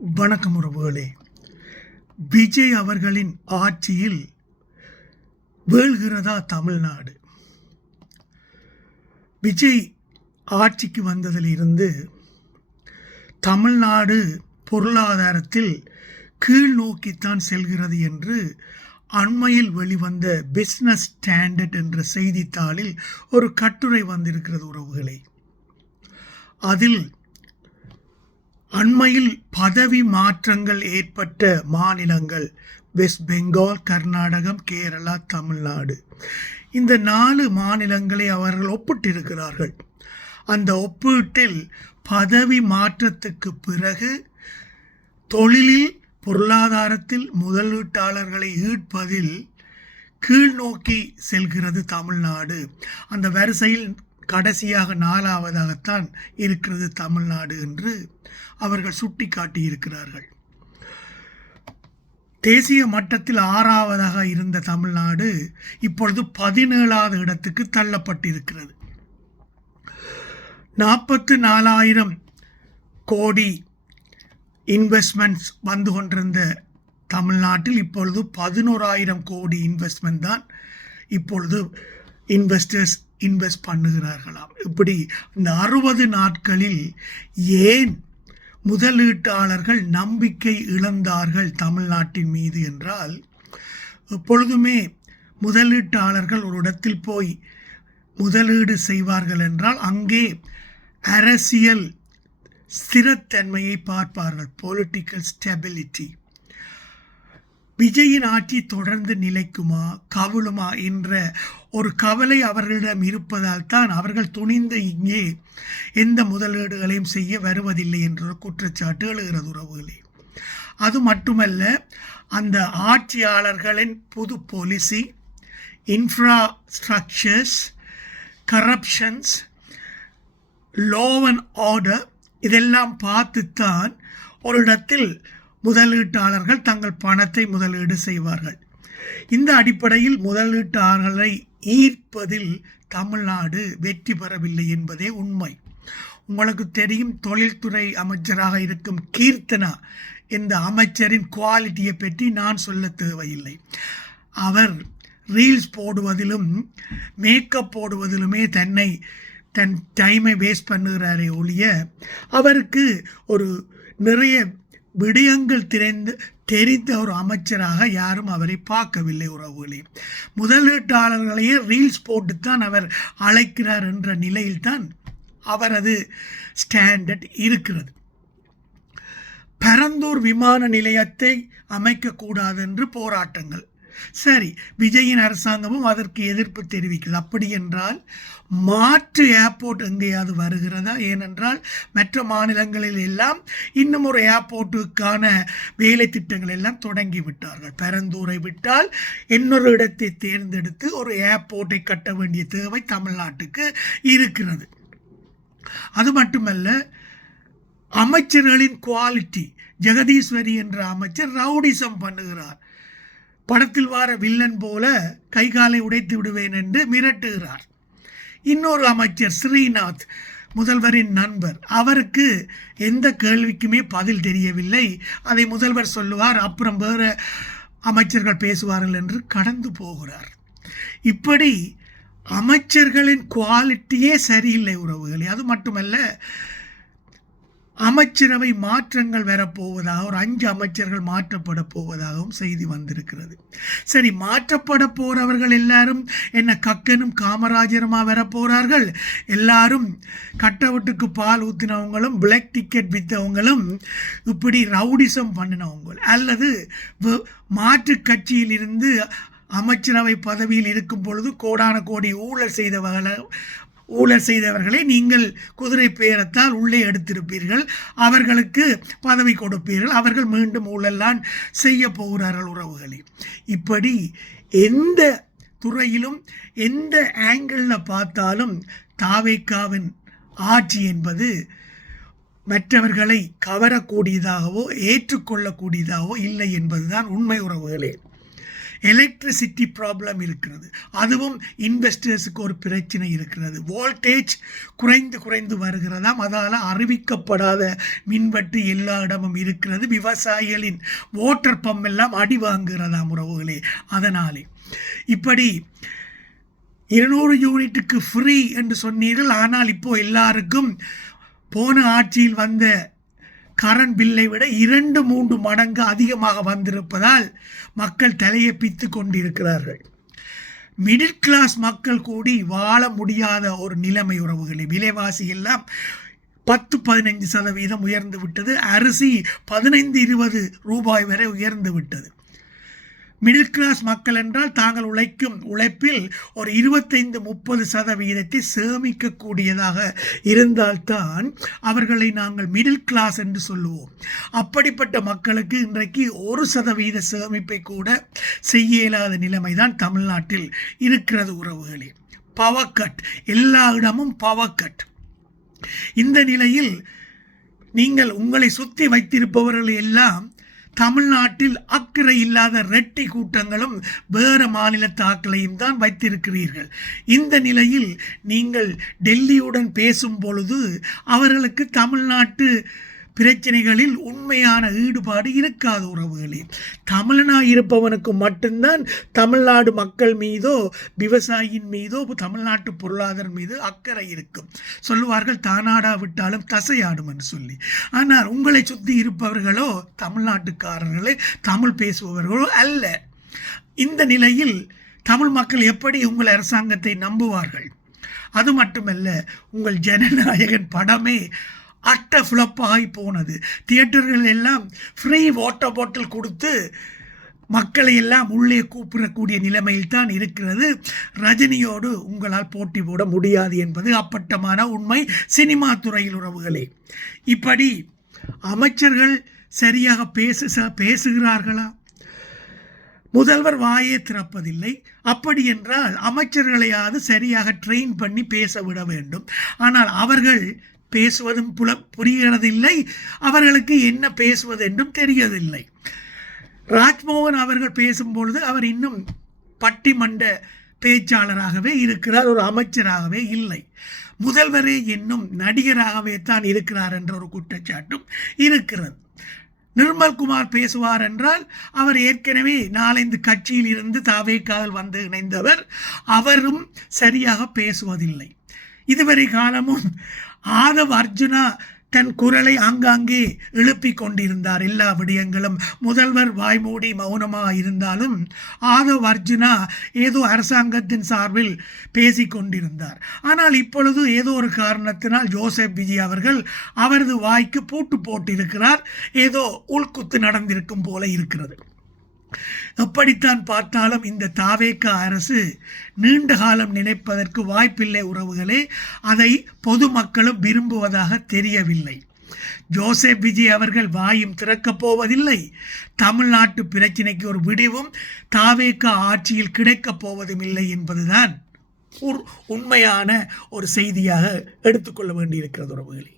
வணக்கம் உறவுகளே. விஜய் அவர்களின் ஆட்சியில் வீழ்கிறதா தமிழ்நாடு? விஜய் ஆட்சிக்கு வந்ததிலிருந்து தமிழ்நாடு பொருளாதாரத்தில் கீழ் நோக்கித்தான் செல்கிறது என்று அண்மையில் வெளிவந்த பிஸ்னஸ் ஸ்டாண்டர்ட் என்ற செய்தித்தாளில் ஒரு கட்டுரை வந்திருக்கிறது உறவுகளே. அதில் அண்மையில் பதவி மாற்றங்கள் ஏற்பட்ட மாநிலங்கள் வெஸ்ட் பெங்கால், கர்நாடகம், கேரளா, தமிழ்நாடு, இந்த 4 மாநிலங்களை அவர்கள் ஒப்பிட்டிருக்கிறார்கள். அந்த ஒப்பீட்டில் பதவி மாற்றத்துக்கு பிறகு தொழிலில் பொருளாதாரத்தில் முதலீட்டாளர்களை ஈர்ப்பதில் கீழ்நோக்கி செல்கிறது தமிழ்நாடு. அந்த வரிசையில் கடைசியாக 4ஆவதாகத்தான் இருக்கிறது தமிழ்நாடு என்று அவர்கள் சுட்டி காட்டியிருக்கிறார்கள். தேசிய மட்டத்தில் 6ஆவதாக இருந்த தமிழ்நாடு இப்பொழுது 17ஆவது இடத்துக்கு தள்ளப்பட்டிருக்கிறது. 44,000 கோடி இன்வெஸ்ட்மெண்ட்ஸ் வந்து கொண்டிருந்த தமிழ்நாட்டில் இப்பொழுது 11,000 கோடி இன்வெஸ்ட்மெண்ட் தான் இப்பொழுது இன்வெஸ்டர்ஸ் இன்வெஸ்ட் பண்ணுகிறார்களாம். இப்படி இந்த 60 நாட்களில் ஏன் முதலீட்டாளர்கள் நம்பிக்கை இழந்தார்கள் தமிழ்நாட்டின் மீது என்றால், எப்பொழுதுமே முதலீட்டாளர்கள் ஒரு இடத்தில் போய் முதலீடு செய்வார்கள் என்றால் அங்கே அரசியல் ஸ்திரத்தன்மையை பார்ப்பார்கள், பொலிட்டிக்கல் ஸ்டெபிலிட்டி. விஜயின் ஆட்சி தொடர்ந்து நிலைக்குமா கவிழுமா என்ற ஒரு கவலை அவர்களிடம் இருப்பதால் தான் அவர்கள் துணிந்து இங்கே எந்த முதலீடுகளையும் செய்ய வருவதில்லை என்ற குற்றச்சாட்டு எழுகிறது உறவுகளே. அது மட்டுமல்ல, அந்த ஆட்சியாளர்களின் புது policy, infrastructures, corruptions, law and order, இதெல்லாம் பார்த்துத்தான் ஒரு இடத்தில் முதலீட்டாளர்கள் தங்கள் பணத்தை முதலீடு செய்வார்கள். இந்த அடிப்படையில் முதலீட்டாளர்களை ஈர்ப்பதில் தமிழ்நாடு வெற்றி பெறவில்லை என்பதே உண்மை. உங்களுக்கு தெரியும், தொழில்துறை அமைச்சராக இருக்கும் கீர்த்தனா இந்த அமைச்சரின் குவாலிட்டியை பற்றி நான் சொல்ல தேவையில்லை. அவர் ரீல்ஸ் போடுவதிலும் மேக்கப் போடுவதிலுமே தன் டைமை வேஸ்ட் பண்ணுகிறாரே ஒழிய அவருக்கு ஒரு நிறைய விடயங்கள் தெரிந்த ஒரு அமைச்சராக யாரும் அவரை பார்க்கவில்லை உறவுகளே. முதலீட்டாளர்களையே ரீல்ஸ் போட்டுத்தான் அவர் அழைக்கிறார் என்ற நிலையில்தான் அவரது ஸ்டாண்டர்ட் இருக்கிறது. பரந்தூர் விமான நிலையத்தை அமைக்கக்கூடாது என்று போராட்டங்கள். சரி, விஜயின் அரசாங்கமும் அதற்கு எதிர்ப்பு தெரிவிக்கிறது. அப்படி என்றால் மாற்று ஏர்போர்ட் எங்கேயாவது வருகிறதா? ஏனென்றால் மற்ற மாநிலங்களில் எல்லாம் இன்னும் ஒரு ஏர்போர்ட்டுக்கான வேலை திட்டங்கள் எல்லாம் தொடங்கி விட்டார்கள். பரந்தூரை விட்டால் இன்னொரு இடத்தை தேர்ந்தெடுத்து ஒரு ஏர்போர்ட்டை கட்ட வேண்டிய தேவை தமிழ்நாட்டுக்கு இருக்கிறது. அது மட்டுமல்ல, அமைச்சர்களின் குவாலிட்டி. ஜெகதீஸ்வரி என்ற அமைச்சர் ரவுடிசம் பண்ணுகிறார். படத்தில் வார வில்லன் போல கைகாலை உடைத்து விடுவேன் என்று மிரட்டுகிறார். இன்னொரு அமைச்சர் ஸ்ரீநாத், முதல்வரின் நண்பர், அவருக்கு எந்த கேள்விக்குமே பதில் தெரியவில்லை. அதை முதல்வர் சொல்லுவார், அப்புறம் வேறு அமைச்சர்கள் பேசுவார்கள் என்று கடந்து போகிறார். இப்படி அமைச்சர்களின் குவாலிட்டியே சரியில்லை உறவுகளே. அது மட்டுமல்ல, அமைச்சரவை மாற்றங்கள் வரப்போவதாக ஒரு 5 அமைச்சர்கள் மாற்றப்பட போவதாகவும் செய்தி வந்திருக்கிறது. சரி, மாற்றப்பட போகிறவர்கள் எல்லாரும் என்ன கக்கனும் காமராஜருமா வரப்போகிறார்கள்? எல்லாரும் கட்டவுட்டுக்கு பால் ஊற்றினவங்களும் பிளாக் டிக்கெட் விற்றவங்களும் இப்படி ரவுடிசம் பண்ணினவங்க, அல்லது மாற்று கட்சியில் இருந்து அமைச்சரவை பதவியில் இருக்கும் பொழுது கோடான கோடி ஊழல் செய்தவர்களை நீங்கள் குதிரை பேரத்தால் உள்ளே எடுத்திருப்பீர்கள், அவர்களுக்கு பதவி கொடுப்பீர்கள், அவர்கள் மீண்டும் ஊழல்லாம் செய்ய போகிறார்கள் உறவுகளே. இப்படி எந்த துறையிலும் எந்த ஆங்கிளில் பார்த்தாலும் தாவேக்காவின் ஆட்சி என்பது மற்றவர்களை கவரக்கூடியதாகவோ ஏற்றுக்கொள்ளக்கூடியதாகவோ இல்லை என்பதுதான் உண்மை உறவுகளே. எலக்ட்ரிசிட்டி ப்ராப்ளம் இருக்கிறது, அதுவும் இன்வெஸ்டர்ஸுக்கு ஒரு பிரச்சனை இருக்கிறது. வோல்டேஜ் குறைந்து வருகிறதாம், அதால் அறிவிக்கப்படாத மின்வெட்டு எல்லா இடமும் இருக்கிறது. விவசாயிகளின் வாட்டர் பம்ப் எல்லாம் அடி வாங்குகிறதாம் உறவுகளே. அதனாலே இப்படி 200 யூனிட்டுக்கு ஃப்ரீ என்று சொன்னீர்கள். ஆனால் இப்போ எல்லாருக்கும் போன ஆட்சியில் வந்த கரண்ட் பில்லை விட 2-3 மடங்கு அதிகமாக வந்திருப்பதால் மக்கள் தலையை பித்து கொண்டிருக்கிறார்கள். மிடில் கிளாஸ் மக்கள் கூடி வாழ முடியாத ஒரு நிலைமை உறவுகளை. விலைவாசி எல்லாம் 10-15% உயர்ந்து விட்டது. அரிசி 15-20 ரூபாய் வரை உயர்ந்து விட்டது. மிடில் கிளாஸ் மக்கள் என்றால் தாங்கள் உழைக்கும் உழைப்பில் ஒரு 25-30% சேமிக்கக்கூடியதாக இருந்தால்தான் அவர்களை நாங்கள் மிடில் கிளாஸ் என்று சொல்லுவோம். அப்படிப்பட்ட மக்களுக்கு இன்றைக்கு 1% சேமிப்பை கூட செய்ய இயலாத நிலைமைதான் தமிழ்நாட்டில் இருக்கிறது உறவுகளே. பவர் கட், எல்லா இடமும் பவர் கட். இந்த நிலையில் நீங்கள் உங்களை சுற்றி வைத்திருப்பவர்கள் எல்லாம் தமிழ்நாட்டில் அக்கறை இல்லாத ரெட்டி கூட்டங்களும் வேறு மாநிலத்து ஆக்களையும் தான் வைத்திருக்கிறீர்கள். இந்த நிலையில் நீங்கள் டெல்லியுடன் பேசும் பொழுது அவர்களுக்கு தமிழ்நாட்டு பிரச்சனைகளில் உண்மையான ஈடுபாடு இருக்காது உறவுகளே. தமிழனாக இருப்பவனுக்கு மட்டும்தான் தமிழ்நாடு மக்கள் மீதோ விவசாயியின் மீதோ தமிழ்நாட்டு பொருளாதாரம் மீது அக்கறை இருக்கும். சொல்லுவார்கள் தானாடா விட்டாலும் தசையாடும் என்று சொல்லி. ஆனால் உங்களை சுற்றி இருப்பவர்களோ தமிழ்நாட்டுக்காரர்களே, தமிழ் பேசுபவர்களோ அல்ல. இந்த நிலையில் தமிழ் மக்கள் எப்படி உங்கள் அரசாங்கத்தை நம்புவார்கள்? அது மட்டுமல்ல, உங்கள் ஜனநாயகன் படமே அட்ட ஃப்ளப்பாகி போனது. தியேட்டர்கள் எல்லாம் ஃப்ரீ வாட்டர் பாட்டில் கொடுத்து மக்களை எல்லாம் உள்ளே கூப்பிடக்கூடிய நிலைமையில் தான் இருக்கிறது. ரஜினியோடு உங்களால் போட்டி போட முடியாது என்பது அப்பட்டமான உண்மை சினிமா துறையில் உறவுகளே. இப்படி அமைச்சர்கள் சரியாக பேசுகிறார்களா? முதல்வர் வாயே திறப்பதில்லை. அப்படி என்றால் அமைச்சர்களையாவது சரியாக ட்ரெயின் பண்ணி பேச விட வேண்டும். ஆனால் அவர்கள் பேசுவதும் புரிகிறதில்லை. அவர்களுக்கு என்ன பேசுவது என்றும் தெரியவில்லை. ராஜ்மோகன் அவர்கள் பேசும்பொழுது அவர் இன்னும் பட்டிமன்ற பேச்சாளராகவே இருக்கிறார், ஒரு அமைச்சராகவே இல்லை. முதல்வரே இன்னும் நடிகராகவே தான் இருக்கிறார் என்ற ஒரு குற்றச்சாட்டும் இருக்கிறது. நிர்மல்குமார் பேசுவார் என்றால் அவர் ஏற்கனவே 4-5 கட்சியில் இருந்து தாவேக்காவில் வந்து இணைந்தவர். அவரும் சரியாக பேசுவதில்லை. இதுவரை காலமும் ஆதவ் அர்ஜுனா தன் குரலை ஆங்காங்கே எழுப்பிக் கொண்டிருந்தார். எல்லா விடயங்களும் முதல்வர் வாய்மூடி மௌனமாக இருந்தாலும் ஆதவ் அர்ஜுனா ஏதோ அரசாங்கத்தின் சார்பில் பேசி கொண்டிருந்தார். ஆனால் இப்பொழுது ஏதோ ஒரு காரணத்தினால் ஜோசப் விஜய் அவர்கள் அவரது வாய்க்கு பூட்டு போட்டிருக்கிறார். ஏதோ உள்குத்து நடந்திருக்கும் போல இருக்கிறது. எப்படித்தான் பார்த்தாலும் இந்த தாவேக்கா அரசு நீண்ட காலம் நினைப்பதற்கு வாய்ப்பில்லை உறவுகளே. அதை பொதுமக்களும் விரும்புவதாக தெரியவில்லை. ஜோசப் விஜய் அவர்கள் வாயும் திறக்கப் போவதில்லை. தமிழ்நாட்டு பிரச்சினைக்கு ஒரு விடிவும் தாவேக்கா ஆட்சியில் கிடைக்கப் போவதும் இல்லை என்பதுதான் உண்மையான ஒரு செய்தியாக எடுத்துக்கொள்ள வேண்டியிருக்கிறது உறவுகளே.